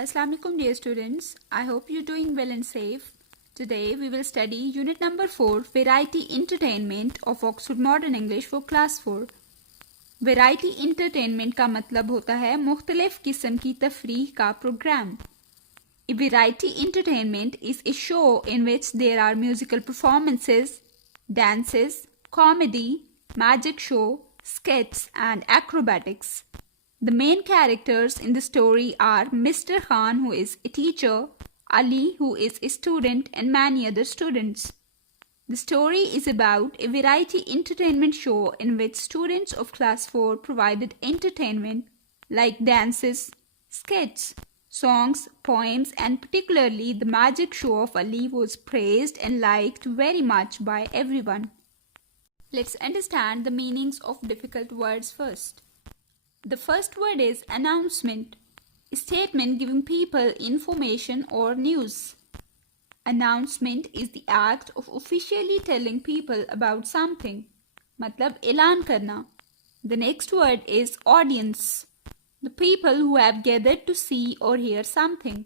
Assalamu alaikum dear students. I hope you're doing well and safe. Today we will study unit number 4 Variety Entertainment of Oxford Modern English for class 4. Variety Entertainment का मतलब होता है मुख्तलिफ किस्म की तफरीह का programme. A variety entertainment is a show in which there are musical performances, dances, comedy, magic show, skits and acrobatics. The main characters in the story are Mr. Khan, who is a teacher, Ali, who is a student, and many other students. The story is about a variety entertainment show in which students of class 4 provided entertainment like dances, skits, songs, poems, and particularly the magic show of Ali was praised and liked very much by everyone. Let's understand the meanings of difficult words first. The first word is announcement, a statement giving people information or news. Announcement is the act of officially telling people about something, मतलब ऐलान करना. The next word is audience, the people who have gathered to see or hear something.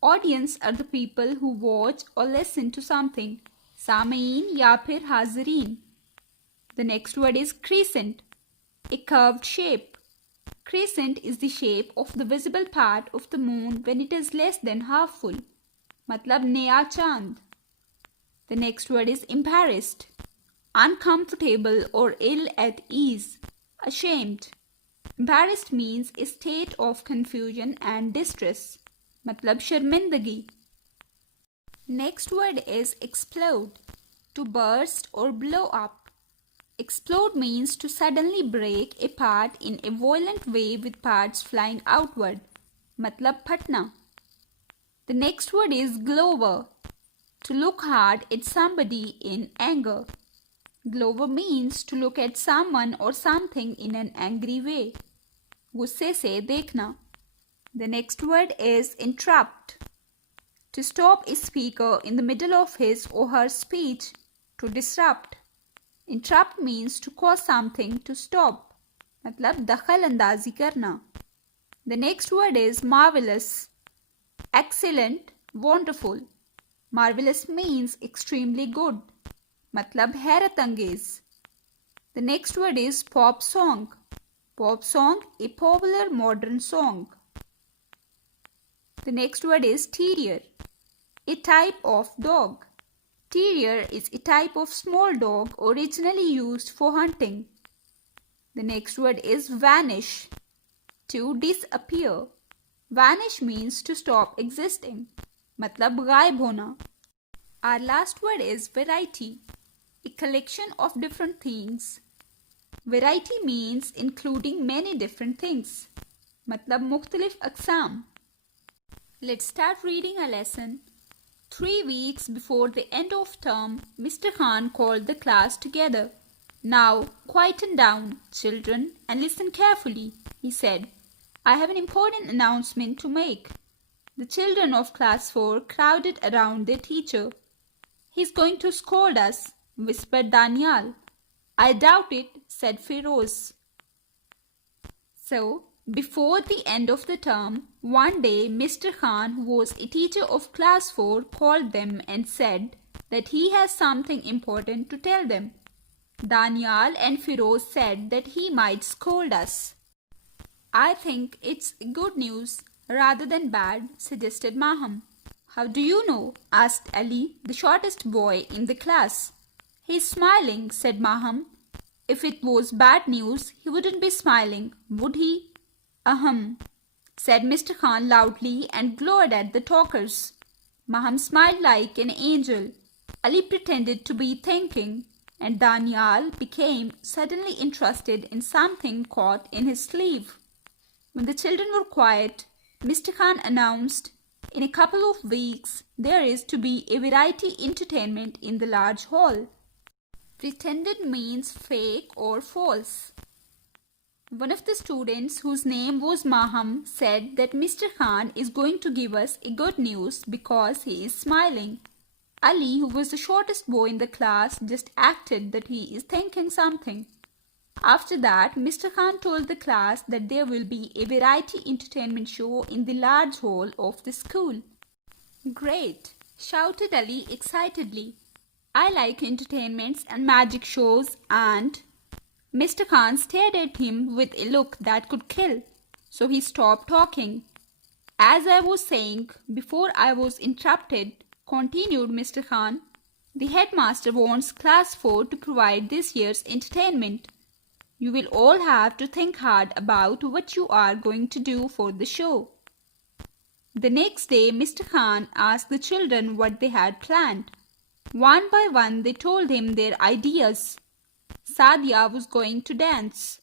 Audience are the people who watch or listen to something, सामीन या फिर हाज़रीन. The next word is crescent, a curved shape. Crescent is the shape of the visible part of the moon when it is less than half full, मतलब नया चांद. The next word is embarrassed, uncomfortable or ill at ease, ashamed. Embarrassed means a state of confusion and distress, मतलब शर्मिंदगी. Next word is explode, to burst or blow up. Explode means to suddenly break apart in a violent way with parts flying outward, मतलब फटना. The next word is glower, to look hard at somebody in anger. Glower means to look at someone or something in an angry way, गुस्से से देखना. The next word is interrupt, to stop a speaker in the middle of his or her speech, to disrupt. Interrupt means to cause something to stop, मतलब दखल अंदाजी करना. The next word is marvelous, excellent, wonderful. Marvelous means extremely good, मतलब हैरत अंगेज. The next word is pop song. Pop song, a popular modern song. The next word is terrier, a type of dog. Terrier is a type of small dog originally used for hunting. The next word is vanish, to disappear. Vanish means to stop existing, मतलब गायब होना. Our last word is variety, a collection of different things. Variety means including many different things, मतलब मुख्तलिफ अक़साम. Let's start reading a lesson. 3 weeks before the end of term, Mr. Khan called the class together. Now, quieten down, children, and listen carefully, he said. I have an important announcement to make. The children of class 4 crowded around their teacher. He's going to scold us, whispered Daniel. I doubt it, said Feroz. So, before the end of the term, one day Mr. Khan, who was a teacher of class 4, called them and said that he has something important to tell them. Daniel and Feroz said that he might scold us. I think it's good news rather than bad, suggested Maham. How do you know? Asked Ali, the shortest boy in the class. He's smiling, said Maham. If it was bad news, he wouldn't be smiling, would he? Ahem, said Mr. Khan loudly and glowered at the talkers. Maham smiled like an angel. Ali pretended to be thinking, and Daniel became suddenly interested in something caught in his sleeve. When the children were quiet, Mr. Khan announced, in a couple of weeks, there is to be a variety entertainment in the large hall. Pretended means fake or false. One of the students, whose name was Maham, said that Mr. Khan is going to give us a good news because he is smiling. Ali, who was the shortest boy in the class, just acted that he is thinking something. After that, Mr. Khan told the class that there will be a variety entertainment show in the large hall of the school. Great! Shouted Ali excitedly. I like entertainments and magic shows and... Mr. Khan stared at him with a look that could kill, so he stopped talking. As I was saying, before I was interrupted, continued Mr. Khan, the headmaster wants class 4 to provide this year's entertainment. You will all have to think hard about what you are going to do for the show. The next day, Mr. Khan asked the children what they had planned. One by one, they told him their ideas. Sadia was going to dance.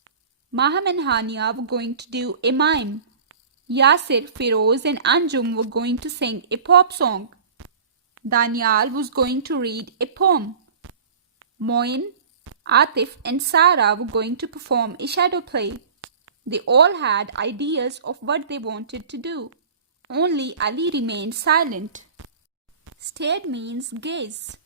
Maham and Hania were going to do a mime. Yasir, Feroz and Anjum were going to sing a pop song. Danial was going to read a poem. Moin, Atif and Sara were going to perform a shadow play. They all had ideas of what they wanted to do. Only Ali remained silent. Stare means gaze.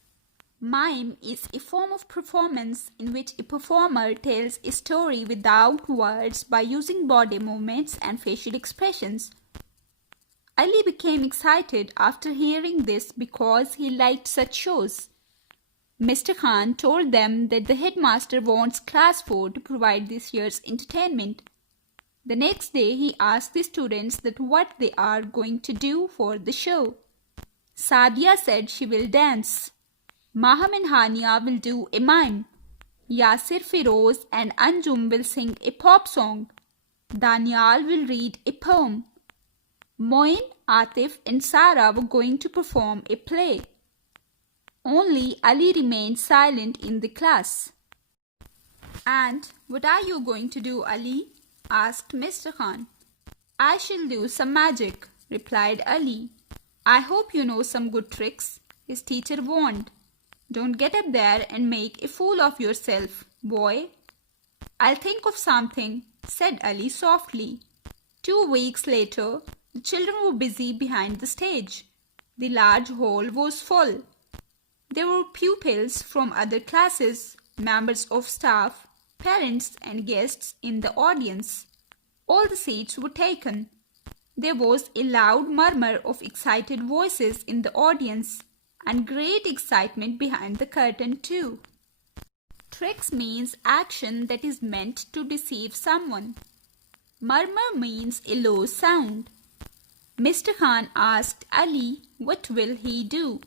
Mime is a form of performance in which a performer tells a story without words by using body movements and facial expressions. Ali became excited after hearing this because he liked such shows. Mr. Khan told them that the headmaster wants class 4 to provide this year's entertainment. The next day he asked the students that what they are going to do for the show. Sadia said she will dance. Maham and Hania will do a mime. Yasir, Feroz and Anjum will sing a pop song. Danial will read a poem. Moin, Atif and Sara were going to perform a play. Only Ali remained silent in the class. And what are you going to do, Ali? Asked Mr. Khan. I shall do some magic, replied Ali. I hope you know some good tricks, his teacher warned. Don't get up there and make a fool of yourself, boy. I'll think of something, said Ali softly. 2 weeks later, the children were busy behind the stage. The large hall was full. There were pupils from other classes, members of staff, parents and guests in the audience. All the seats were taken. There was a loud murmur of excited voices in the audience and great excitement behind the curtain too. Tricks means action that is meant to deceive someone. Murmur means a low sound. Mr. Khan asked Ali what will he do.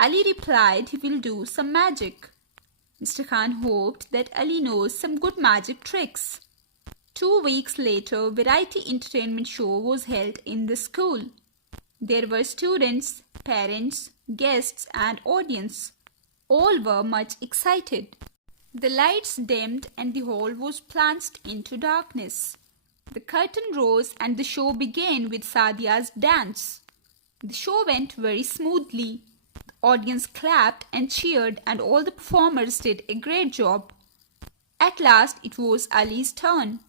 Ali replied he will do some magic. Mr. Khan hoped that Ali knows some good magic tricks. 2 weeks later, variety entertainment show was held in the school. There were students, parents, guests and audience. All were much excited. The lights dimmed and the hall was plunged into darkness. The curtain rose and the show began with Sadia's dance. The show went very smoothly. The audience clapped and cheered and all the performers did a great job. At last it was Ali's turn.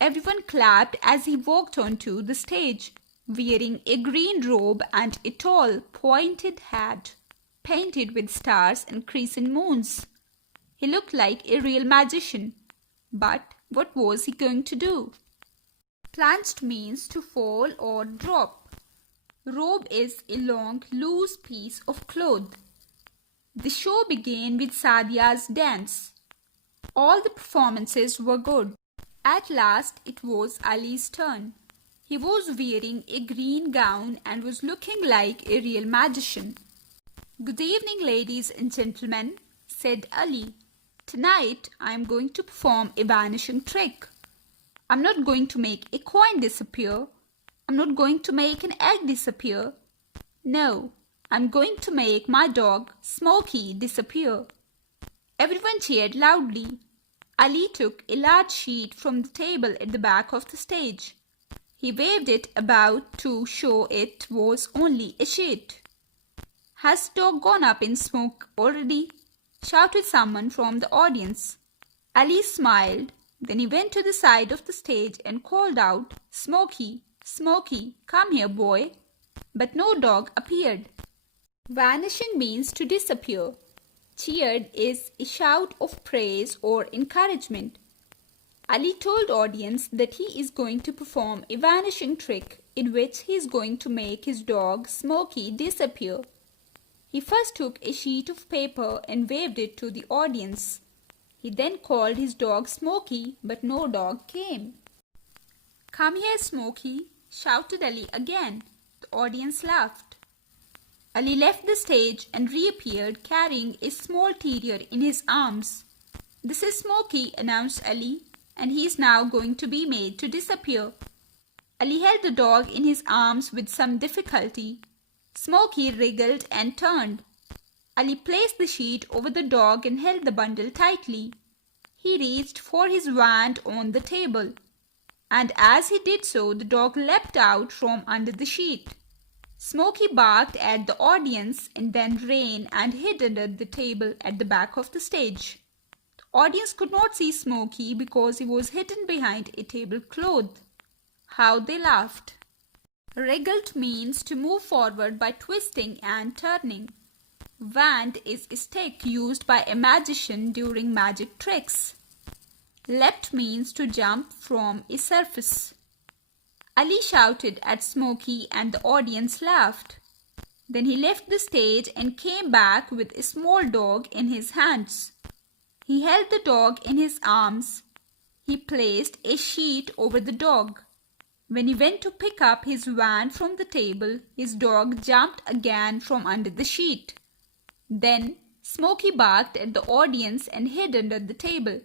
Everyone clapped as he walked onto the stage, wearing a green robe and a tall, pointed hat, painted with stars and crescent moons. He looked like a real magician. But what was he going to do? Plunged means to fall or drop. Robe is a long, loose piece of cloth. The show began with Sadia's dance. All the performances were good. At last it was Ali's turn. He was wearing a green gown and was looking like a real magician. Good evening, ladies and gentlemen, said Ali. Tonight I am going to perform a vanishing trick. I'm not going to make a coin disappear. I'm not going to make an egg disappear. No, I'm going to make my dog Smokey disappear. Everyone cheered loudly. Ali took a large sheet from the table at the back of the stage. He waved it about to show it was only a sheet. Has the dog gone up in smoke already? Shouted someone from the audience. Ali smiled. Then he went to the side of the stage and called out, Smokey, Smokey, come here, boy. But no dog appeared. Vanishing means to disappear. Cheered is a shout of praise or encouragement. Ali told audience that he is going to perform a vanishing trick in which he is going to make his dog Smokey disappear. He first took a sheet of paper and waved it to the audience. He then called his dog Smokey, but no dog came. "Come here, Smokey," shouted Ali again. The audience laughed. Ali left the stage and reappeared carrying a small terrier in his arms. "This is Smokey," announced Ali, "and he is now going to be made to disappear." Ali held the dog in his arms with some difficulty. Smokey wriggled and turned. Ali placed the sheet over the dog and held the bundle tightly. He reached for his wand on the table, and as he did so, the dog leapt out from under the sheet. Smokey barked at the audience and then ran and hid under the table at the back of the stage. The audience could not see Smokey because he was hidden behind a tablecloth. How they laughed! Wriggled means to move forward by twisting and turning. Wand is a stick used by a magician during magic tricks. Leapt means to jump from a surface. Ali shouted at Smokey and the audience laughed. Then he left the stage and came back with a small dog in his hands. He held the dog in his arms. He placed a sheet over the dog. When he went to pick up his wand from the table, his dog jumped again from under the sheet. Then Smokey barked at the audience and hid under the table.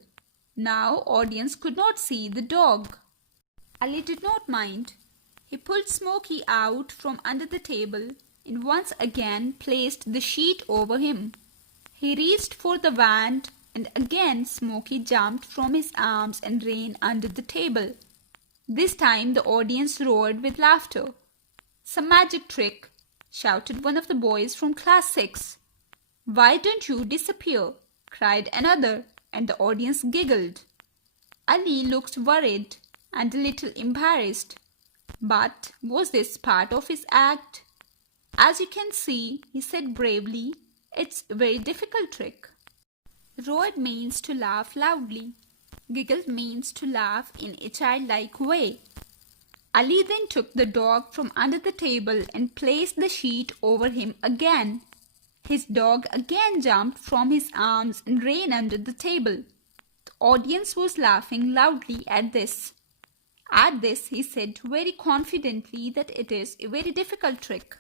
Now audience could not see the dog. Ali did not mind. He pulled Smokey out from under the table and once again placed the sheet over him. He reached for the wand and again Smokey jumped from his arms and ran under the table. This time the audience roared with laughter. "Some magic trick," shouted one of the boys from class 6. "Why don't you disappear?" cried another, and the audience giggled. Ali looked worried and a little embarrassed. But was this part of his act? "As you can see," he said bravely, "it's a very difficult trick." Roared means to laugh loudly. Giggled means to laugh in a childlike way. Ali then took the dog from under the table and placed the sheet over him again. His dog again jumped from his arms and ran under the table. The audience was laughing loudly at this. At this, he said very confidently that it is a very difficult trick.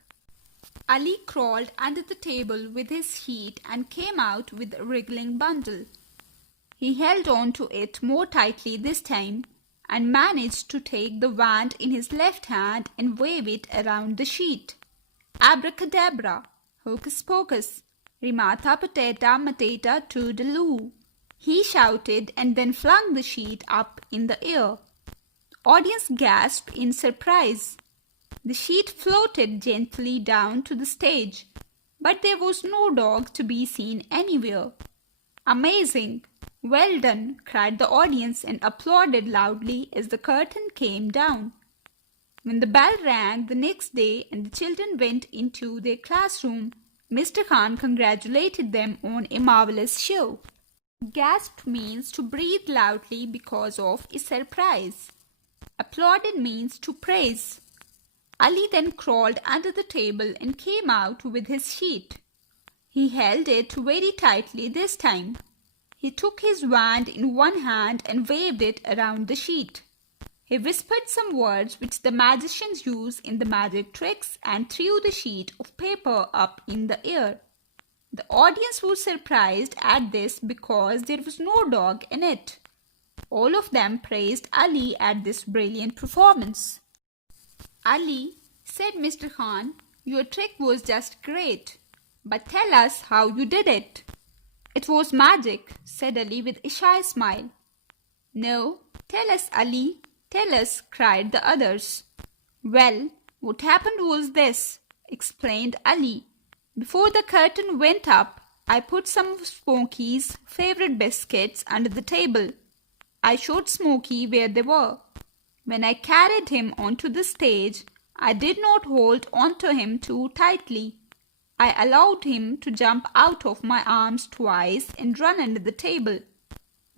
Ali crawled under the table with his sheet and came out with a wriggling bundle. He held on to it more tightly this time and managed to take the wand in his left hand and wave it around the sheet. "Abracadabra, hocus pocus, rimata patata matata toodaloo," he shouted and then flung the sheet up in the air. The audience gasped in surprise. The sheet floated gently down to the stage, but there was no dog to be seen anywhere. "Amazing! Well done!" cried the audience and applauded loudly as the curtain came down. When the bell rang the next day and the children went into their classroom, Mr. Khan congratulated them on a marvelous show. Gasped means to breathe loudly because of a surprise. Applauded means to praise. Ali then crawled under the table and came out with his sheet. He held it very tightly this time. He took his wand in one hand and waved it around the sheet. He whispered some words which the magicians use in the magic tricks and threw the sheet of paper up in the air. The audience was surprised at this because there was no dog in it. All of them praised Ali at this brilliant performance. "Ali," said Mr. Khan, "your trick was just great. But tell us how you did it." "It was magic," said Ali with a shy smile. "No, tell us, Ali, tell us," cried the others. "Well, what happened was this," explained Ali. "Before the curtain went up, I put some of Smokey's favorite biscuits under the table. I showed Smokey where they were. When I carried him onto the stage, I did not hold onto him too tightly. I allowed him to jump out of my arms twice and run under the table.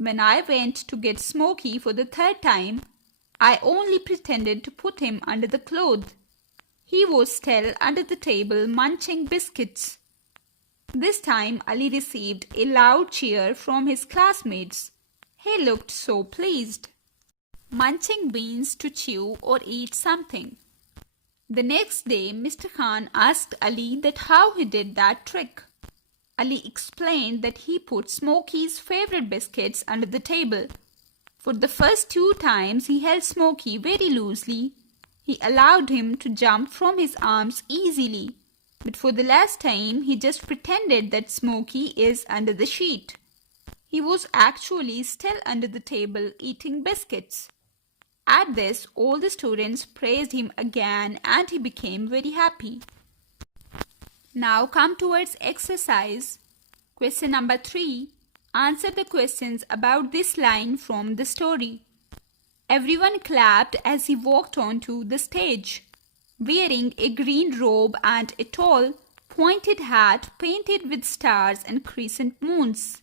When I went to get Smokey for the third time, I only pretended to put him under the cloth. He was still under the table munching biscuits. This time Ali received a loud cheer from his classmates. He looked so pleased. Munching means to chew or eat something. The next day, Mr. Khan asked Ali that how he did that trick. Ali explained that he put Smokey's favorite biscuits under the table. For the first 2 times he held Smokey very loosely. He allowed him to jump from his arms easily. But for the last time he just pretended that Smokey is under the sheet. He was actually still under the table eating biscuits. At this, all the students praised him again and he became very happy. Now come towards exercise. Question number 3. Answer the questions about this line from the story. Everyone clapped as he walked onto the stage, wearing a green robe and a tall, pointed hat painted with stars and crescent moons.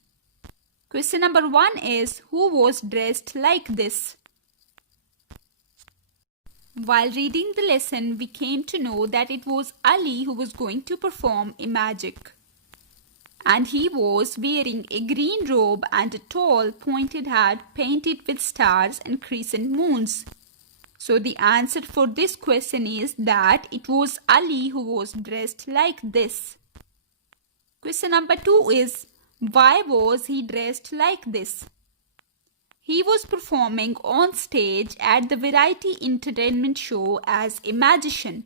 Question number 1 is, who was dressed like this? While reading the lesson, we came to know that it was Ali who was going to perform a magic. And he was wearing a green robe and a tall, pointed hat painted with stars and crescent moons. So the answer for this question is that it was Ali who was dressed like this. Question number 2 is, why was he dressed like this? He was performing on stage at the variety entertainment show as a magician.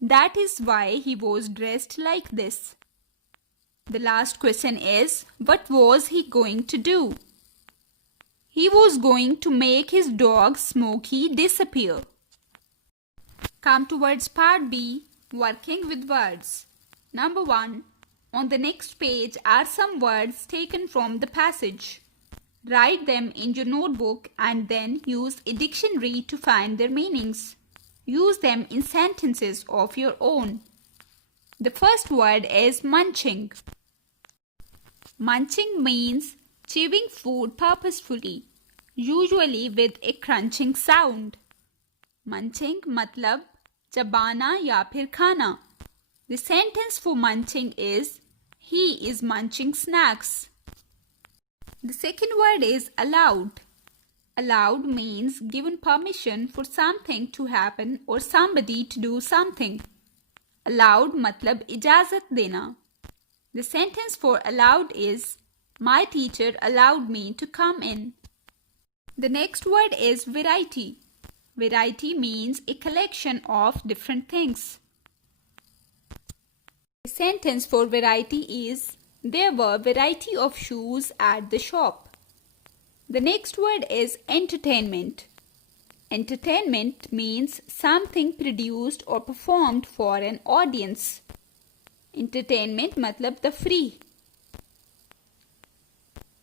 That is why he was dressed like this. The last question is, what was he going to do? He was going to make his dog Smokey disappear. Come towards part B, working with words. Number 1. On the next page are some words taken from the passage. Write them in your notebook and then use a dictionary to find their meanings. Use them in sentences of your own. The first word is munching. Munching means chewing food purposefully, usually with a crunching sound. Munching मतलब चबाना या फिर खाना. The sentence for munching is, he is munching snacks. The second word is allowed. Allowed means given permission for something to happen or somebody to do something. Allowed मतलब इजाज़त देना. The sentence for allowed is, my teacher allowed me to come in. The next word is variety. Variety means a collection of different things. The sentence for variety is, there were variety of shoes at the shop. The next word is entertainment. Entertainment means something produced or performed for an audience. Entertainment मतलब तफरीह.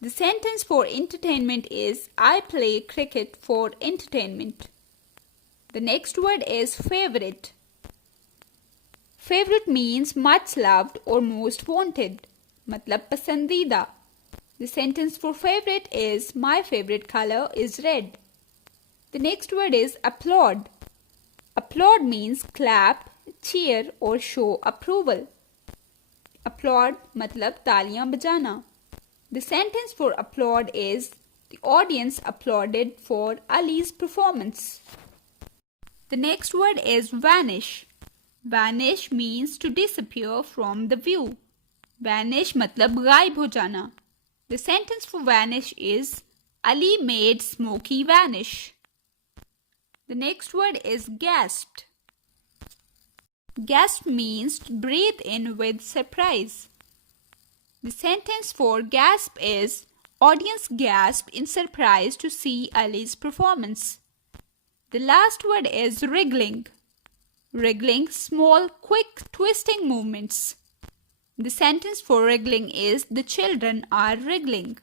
The sentence for entertainment is, I play cricket for entertainment. The next word is favorite. Favorite means much loved or most wanted. मतलब पसंदीदा. The sentence for favorite is, my favorite color is red. The next word is applaud. Applaud means clap, cheer or show approval. Applaud मतलब तालियां बजाना. The sentence for applaud is, the audience applauded for Ali's performance. The next word is vanish. Vanish means to disappear from the view. Vanish मतलब गायब हो जाना. The sentence for vanish is, Ali made Smokey vanish. The next word is gasped. Gasp means to breathe in with surprise. The sentence for gasp is, audience gasped in surprise to see Ali's performance. The last word is wriggling. Wriggling, small, quick twisting movements. The sentence for wriggling is, the children are wriggling.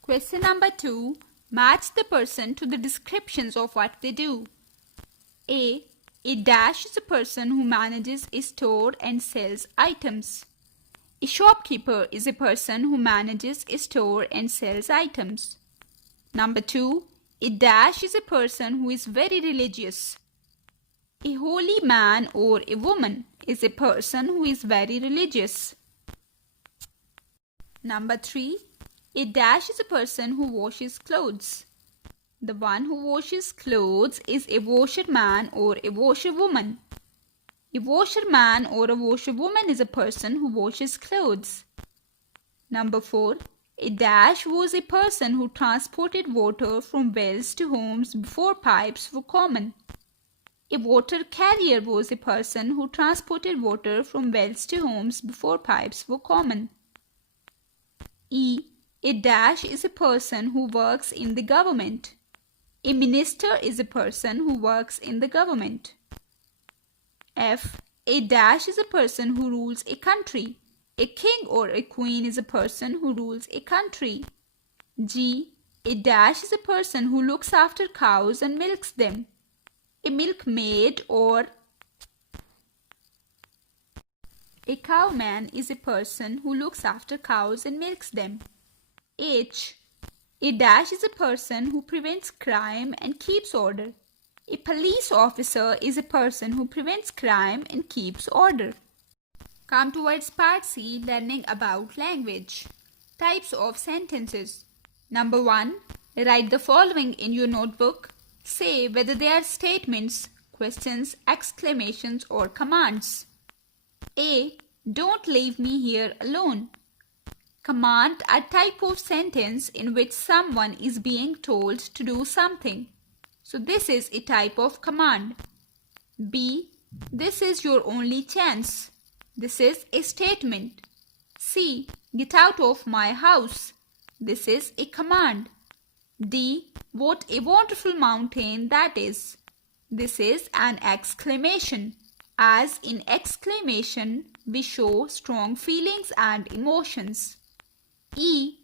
Question number 2. Match the person to the descriptions of what they do. A dash is a person who manages a store and sells items. A shopkeeper is a person who manages a store and sells items. Number 2. A dash is a person who is very religious. A holy man or a woman is a person who is very religious. Number 3. A dash is a person who washes clothes. The one who washes clothes is a washerman or a washerwoman. A washerman or a washerwoman is a person who washes clothes. Number 4. A dash was a person who transported water from wells to homes before pipes were common. A water carrier was a person who transported water from wells to homes before pipes were common. E. A dash is a person who works in the government. A minister is a person who works in the government. F. A dash is a person who rules a country. A king or a queen is a person who rules a country. G. A dash is a person who looks after cows and milks them. A milkmaid or a cowman is a person who looks after cows and milks them. H. A dash is a person who prevents crime and keeps order. A police officer is a person who prevents crime and keeps order. Come towards part C, learning about language. Types of sentences. Number 1. Write the following in your notebook. Say whether they are statements, questions, exclamations or commands. A. Don't leave me here alone. Command a type of sentence in which someone is being told to do something. So this is a type of command. B. This is your only chance. This is a statement. C. Get out of my house. This is a command. D. What a wonderful mountain that is. This is an exclamation. As in exclamation, we show strong feelings and emotions. E.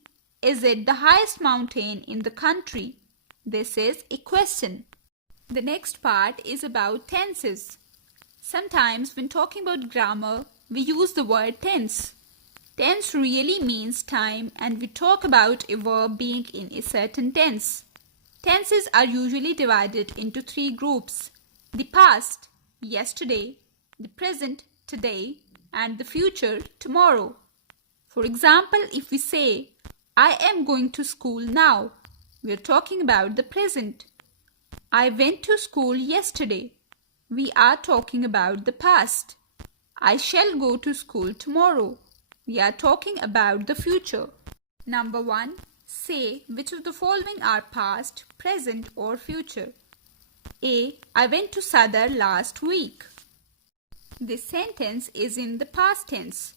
Is it the highest mountain in the country? This is a question. The next part is about tenses. Sometimes when talking about grammar, we use the word tense. Tense really means time, and we talk about a verb being in a certain tense. Tenses are usually divided into 3 groups: the past, yesterday, the present, today, and the future, tomorrow. For example, if we say, I am going to school now, we are talking about the present. I went to school yesterday. We are talking about the past. I shall go to school tomorrow. We are talking about the future. Number 1. Say which of the following are past, present or future. A. I went to Sadar last week. This sentence is in the past tense,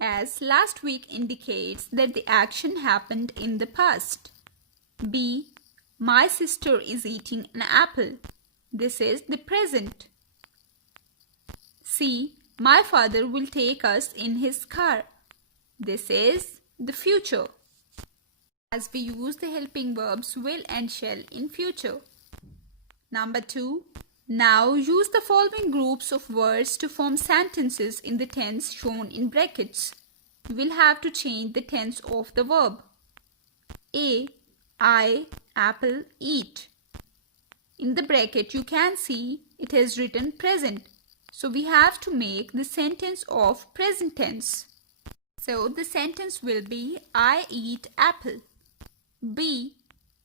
as last week indicates that the action happened in the past. B. My sister is eating an apple. This is the present. C. My father will take us in his car. This is the future, as we use the helping verbs will and shall in future. Number 2. Now use the following groups of words to form sentences in the tense shown in brackets. You will have to change the tense of the verb. A. I, apple, eat. In the bracket you can see it has written present. So we have to make the sentence of present tense. So the sentence will be I eat apple. B.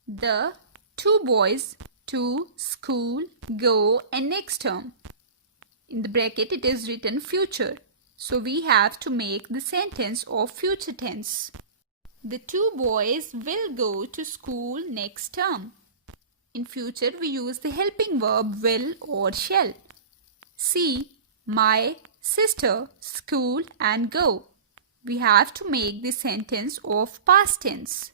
The 2 boys to school go and next term. In the bracket it is written future. So we have to make the sentence of future tense. The 2 boys will go to school next term. In future we use the helping verb will or shall. C. My sister, school and go. We have to make the sentence of past tense.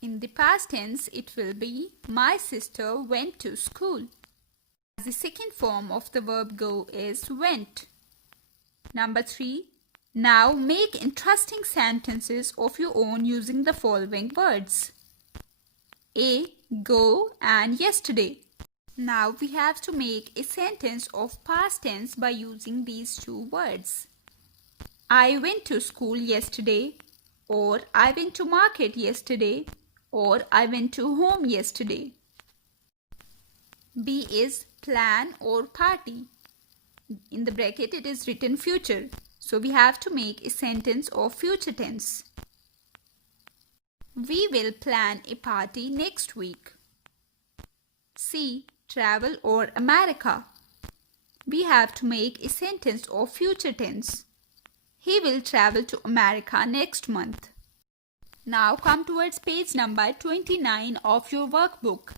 In the past tense it will be my sister went to school. The second form of the verb go is went. Number 3. Now make interesting sentences of your own using the following words. A. Go and yesterday. Now we have to make a sentence of past tense by using these 2 words. I went to school yesterday, or I went to market yesterday, or I went to home yesterday. B is plan or party. In the bracket it is written future. So we have to make a sentence of future tense. We will plan a party next week. C. Travel or America. We have to make a sentence of future tense. He will travel to America next month. Now come towards page number 29 of your workbook.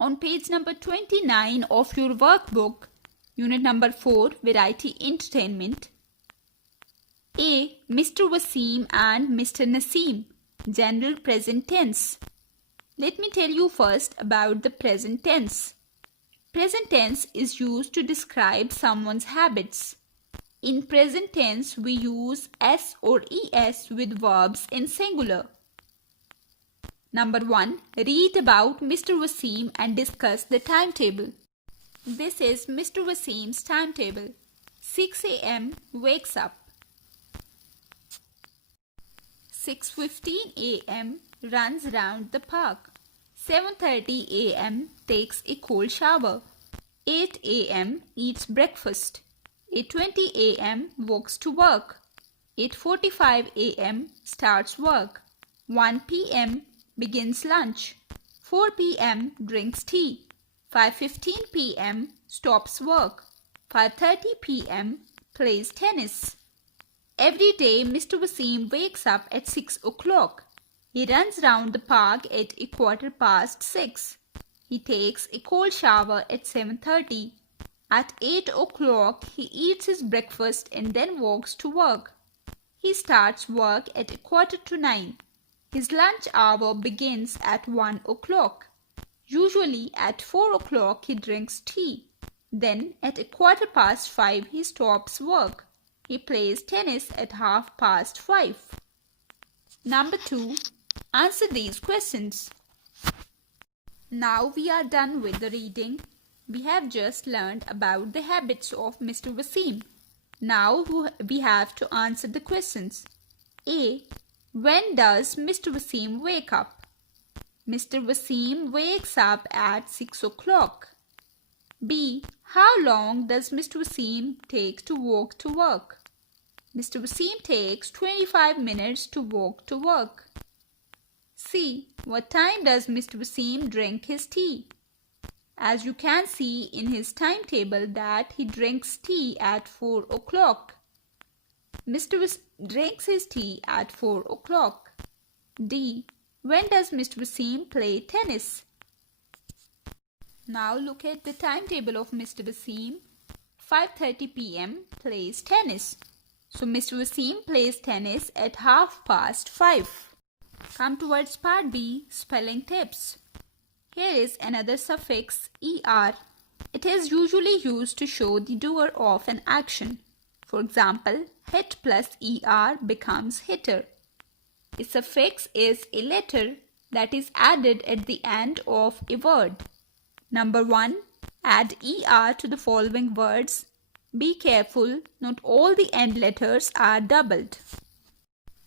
On page number 29 of your workbook, unit number 4, Variety Entertainment. A. Mr. Wasim and Mr. Naseem. General present tense. Let me tell you first about the present tense. Present tense is used to describe someone's habits. In present tense, we use s or es with verbs in singular. Number 1. Read about Mr. Wasim and discuss the timetable. This is Mr. Wasim's timetable. 6 a.m. wakes up. 6:15 a.m. runs around the park. 7:30 a.m. takes a cold shower. 8 a.m. eats breakfast. 8:20 a.m. walks to work. 8:45 a.m. starts work. 1 p.m. begins lunch. 4 p.m. drinks tea. 5:15 p.m. stops work. 5:30 p.m. plays tennis. Every day Mr. Wasim wakes up at 6 o'clock. He runs round the park at 6:15. He takes a cold shower at 7:30. At 8 o'clock he eats his breakfast and then walks to work. He starts work at 8:45. His lunch hour begins at 1 o'clock. Usually at 4 o'clock he drinks tea. Then at 5:15 he stops work. He plays tennis at 5:30. Number 2. Answer these questions. Now we are done with the reading. We have just learned about the habits of Mr. Wasim. Now we have to answer the questions. A. When does Mr. Wasim wake up? Mr. Wasim wakes up at 6 o'clock. B. How long does Mr. Wasim take to walk to work? Mr. Wasim takes 25 minutes to walk to work. C. What time does Mr. Wasim drink his tea? As you can see in his timetable that he drinks tea at 4 o'clock. Mr. Wasim drinks his tea at 4 o'clock. D. When does Mr. Wasim play tennis? Now look at the timetable of Mr. Wasim. 5:30 p.m. plays tennis. So Mr. Wasim plays tennis at 5:30. Come towards part B, spelling tips. Here is another suffix er. It is usually used to show the doer of an action. For example, hit plus er becomes hitter. A suffix is a letter that is added at the end of a word. Number 1. Add er to the following words. Be careful, not all the end letters are doubled.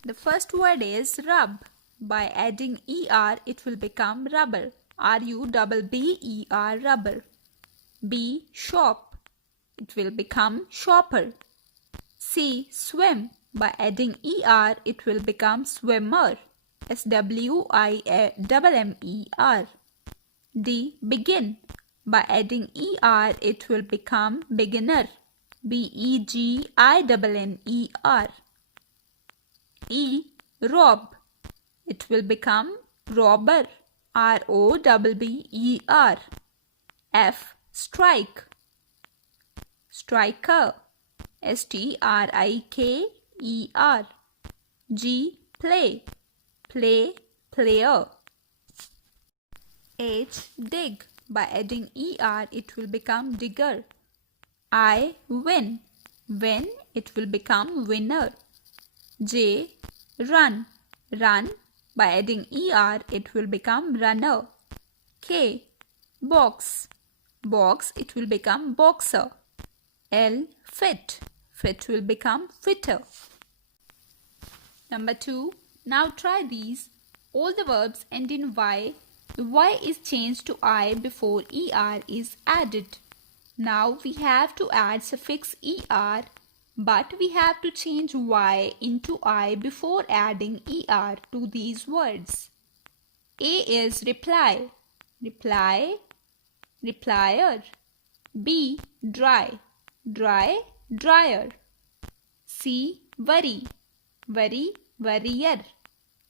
The first word is rub. By adding er, it will become rubber. R-U-B-B-E-R, rubber. B. Shop. It will become shopper. C. Swim. By adding er, it will become swimmer. S-W-I-M-M-E-R. D. Begin. By adding er, it will become beginner. B-E-G-I-N-N-E-R. E. Rob. It will become robber. R-O-B-B-E-R. F. Strike. Striker. S-T-R-I-K-E-R. G. Play. Play, player. H. Dig. By adding er, it will become digger. I. Win. Win, it will become winner. J. Run. Run. By adding er, it will become runner. K. Box. Box, it will become boxer. L. Fit. Fit will become fitter. Number 2. Now try these. All the verbs end in Y. The Y is changed to I before ER is added. Now we have to add suffix ER, but we have to change Y into I before adding ER to these words. A is reply, reply, replier. B, dry, dry, dryer. C, worry, worry, worrier.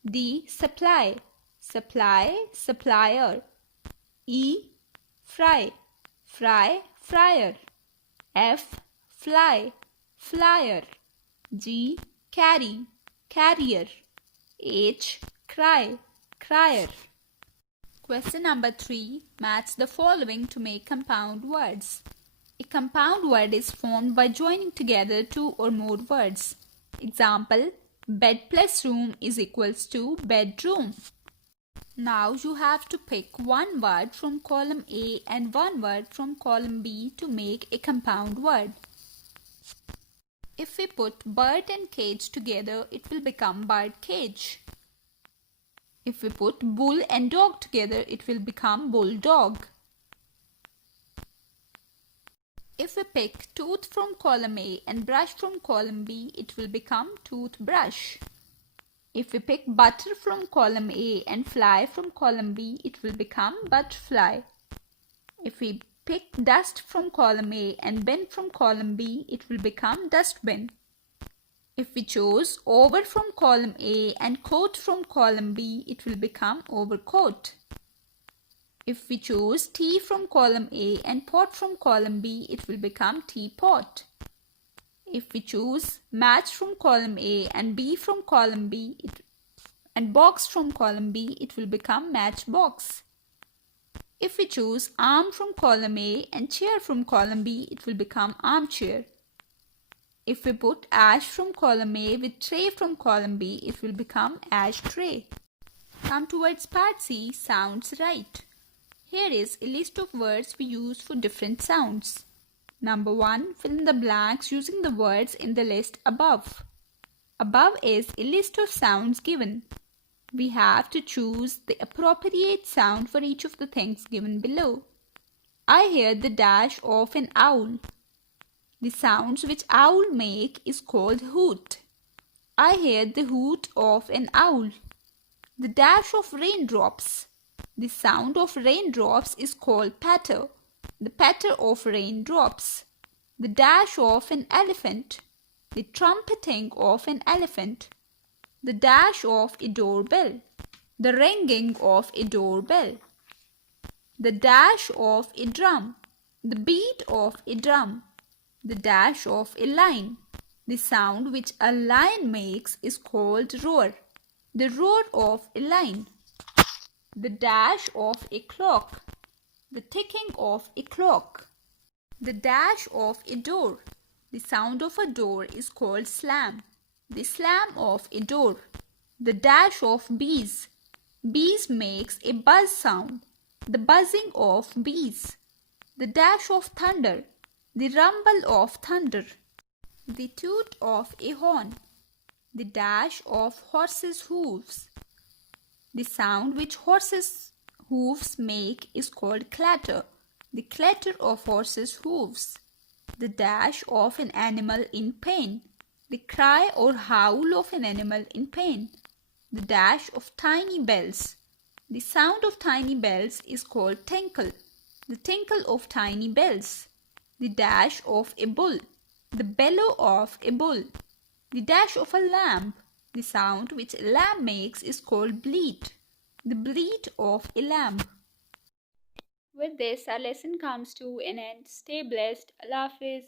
D, supply, supply, supplier. E, fry, fry, fryer. F, fly, flyer. G, carry, carrier. H, cry, crier. Question number 3. Match the following to make compound words. A compound word is formed by joining together two or more words. Example, bed plus room is equals to bedroom. Now you have to pick one word from column A and one word from column B to make a compound word. If we put bird and cage together, it will become bird cage. If we put bull and dog together, it will become bulldog. If we pick tooth from column A and brush from column B, it will become toothbrush. If we pick butter from column A and fly from column B, it will become butterfly. If we pick dust from column A and bin from column B, it will become dustbin. If we chose over from column A and coat from column B, it will become overcoat. If we choose tea from column A and pot from column B, it will become teapot. If we choose match from column A and B from column B and box from column B, it will become matchbox. If we choose arm from column A and chair from column B, it will become armchair. If we put ash from column A with tray from column B, it will become ashtray. Come towards part C, sounds right. Here is a list of words we use for different sounds. Number 1. Fill in the blanks using the words in the list above. Above is a list of sounds given. We have to choose the appropriate sound for each of the things given below. I hear the dash of an owl. The sounds which owl make is called hoot. I hear the hoot of an owl. The dash of raindrops. The sound of raindrops is called patter. The patter of raindrops. The dash of an elephant. The trumpeting of an elephant. The dash of a doorbell. The ringing of a doorbell. The dash of a drum. The beat of a drum. The dash of a lion. The sound which a lion makes is called roar. The roar of a lion. The dash of a clock. The ticking of a clock. The dash of a door. The sound of a door is called slam. The slam of a door. The dash of bees. Bees makes a buzz sound. The buzzing of bees. The dash of thunder. The rumble of thunder. The toot of a horn. The dash of horses' hooves. The sound which horses' hooves make is called clatter. The clatter of horses' hooves. The dash of an animal in pain. The cry or howl of an animal in pain. The dash of tiny bells. The sound of tiny bells is called tinkle. The tinkle of tiny bells. The dash of a bull. The bellow of a bull. The dash of a lamb. The sound which a lamb makes is called bleat. The bleat of a lamb. With this, our lesson comes to an end. Stay blessed. Allah Hafiz.